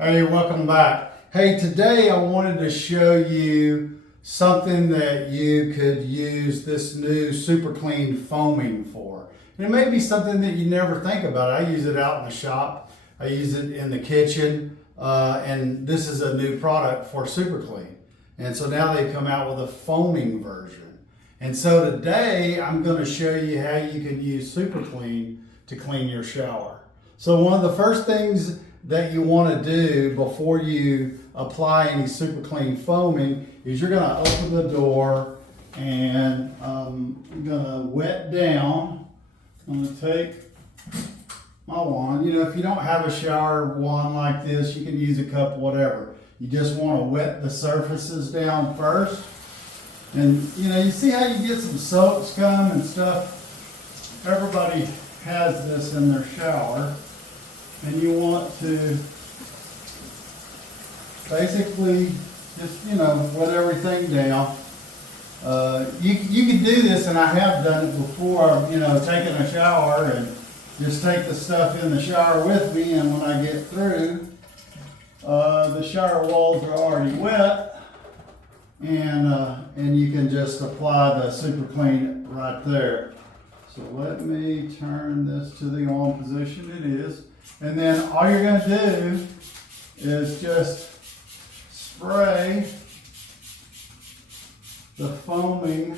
Hey, welcome back. Hey, today I wanted to show you something that you could use this new Super Clean foaming for. And it may be something that you never think about. I use it out in the shop. I use it in the kitchen. And this is a new product for Super Clean. And so now they've come out with a foaming version. And so today I'm going to show you how you can use Super Clean to clean your shower. So one of the first things that you want to do before you apply any Super Clean foaming is you're going to open the door and you're going to wet down. I'm going to take my wand. You know, if you don't have a shower wand like this, you can use a cup, whatever. You just want to wet the surfaces down first. And you know, you see how you get some soap, scum and stuff? Everybody has this in their shower. And you want to basically just, you know, wet everything down. You can do this, and I have done it before, you know, taking a shower and just take the stuff in the shower with me, and when I get through, the shower walls are already wet, and you can just apply the Super Clean right there. So let me turn this to the on position it is. And then all you're going to do is just spray the foaming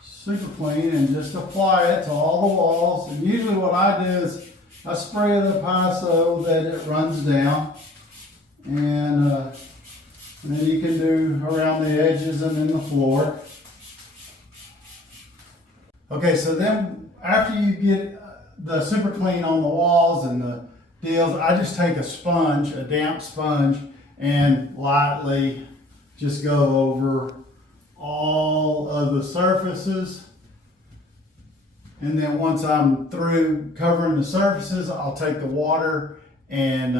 Super Clean and just apply it to all the walls. And usually what I do is I spray the pie so that it runs down. And then you can do around the edges and in the floor. Okay, so then after you get the Super Clean on the walls and the deals, I just take a sponge, a damp sponge, and lightly just go over all of the surfaces. And then once I'm through covering the surfaces, I'll take the water and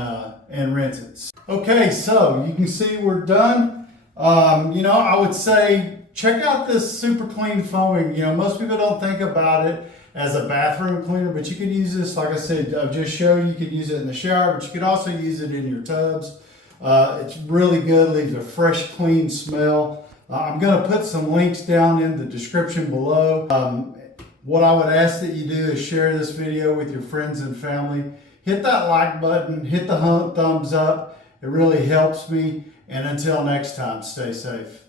rinse it. Okay, so you can see we're done. You know, I would say check out this Super Clean foaming. You know, most people don't think about it as a bathroom cleaner, but you can use this, like I said, I've just showed you, you can use it in the shower, but you can also use it in your tubs. It's really good, leaves a fresh, clean smell. I'm going to put some links down in the description below. What I would ask that you do is share this video with your friends and family. Hit that like button, hit the thumbs up. It really helps me. And until next time, stay safe.